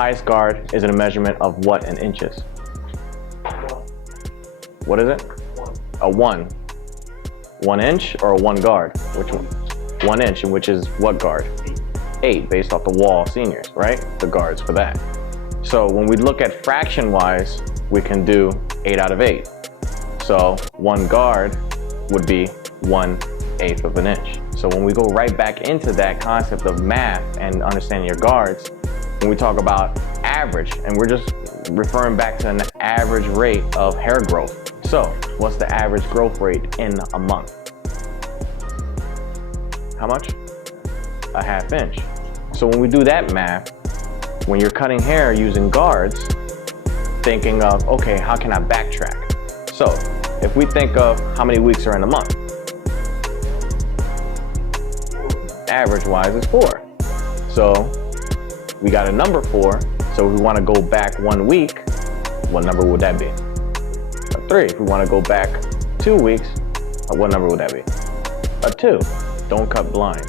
highest guard is in a measurement of what in inches? What is it? A 1. 1 inch or a 1 guard? Which one? 1 inch, which is what guard? 8, based off the wall seniors, right? The guards for that. So when we look at fraction wise, we can do 8 out of 8. So 1 guard would be 1/8 of an inch. So when we go right back into that concept of math and understanding your guards, when we talk about average, and we're just referring back to an average rate of hair growth. So what's the average growth rate in a month? How much? A 1/2 inch. So when we do that math, when you're cutting hair using guards, thinking of, okay, how can I backtrack? So if we think of how many weeks are in a month, average wise is 4. So we got a number 4. So if we want to go back 1 week, what number would that be? A 3. If we want to go back 2 weeks, what number would that be? A 2. Don't cut blind.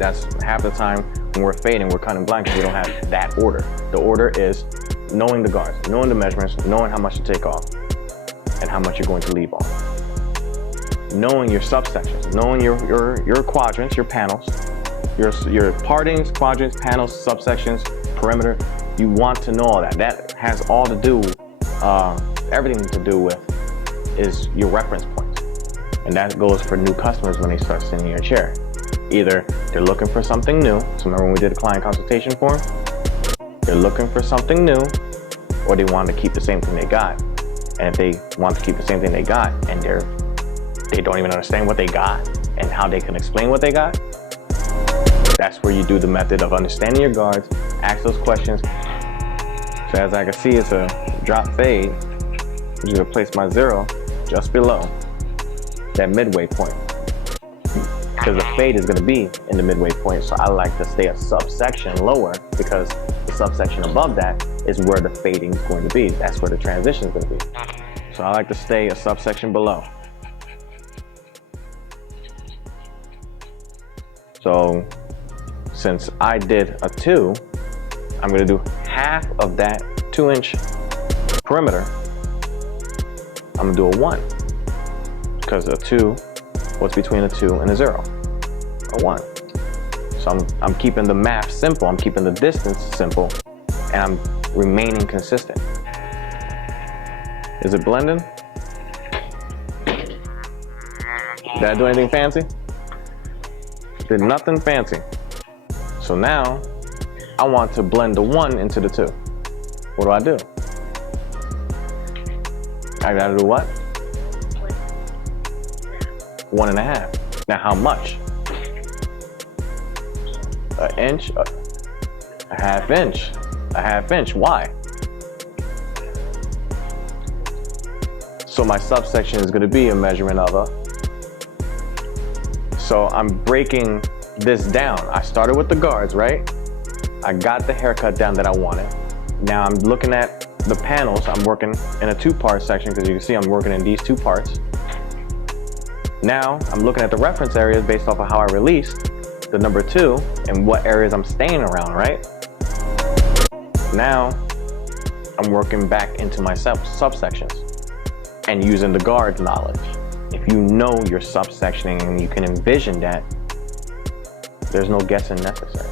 That's half the time when we're fading, we're cutting blind because we don't have that order. The order is knowing the guards, knowing the measurements, knowing how much to take off, and how much you're going to leave on. Knowing your subsections, knowing your quadrants, your panels, your partings, quadrants, panels, subsections, perimeter. You want to know all that. That has all to do, everything to do with is your reference points. And that goes for new customers when they start sitting in your chair. Either they're looking for something new. So remember when we did a client consultation form? They're looking for something new, or they want to keep the same thing they got. And if they want to keep the same thing they got and they don't even understand what they got and how they can explain what they got, that's where you do the method of understanding your guards, ask those questions. So as I can see, it's a drop fade. I'm gonna place my 0 just below that midway point, because the fade is gonna be in the midway point. So I like to stay a subsection lower, because the subsection above that is where the fading is going to be. That's where the transition is going to be. So I like to stay a subsection below. So since I did a 2, I'm going to do half of that 2-inch perimeter. I'm going to do a 1, because a 2, what's between a 2 and a 0? A 1. So I'm keeping the math simple, I'm keeping the distance simple, and I'm remaining consistent. Is it blending? Did I do anything fancy? Did nothing fancy. So now I want to blend the 1 into the 2. What do? I gotta do what? 1.5. Now how much? An inch? A 1/2 inch. A 1/2 inch. Why? So my subsection is going to be a measurement of a. So I'm breaking this down. I started with the guards, right? I got the haircut down that I wanted. Now I'm looking at the panels. I'm working in a 2-part section, because you can see I'm working in these 2 parts. Now I'm looking at the reference areas based off of how I released the number 2 and what areas I'm staying around, right? Now I'm working back into my subsections and using the guard knowledge. If you know your subsectioning and you can envision that, there's no guessing necessary.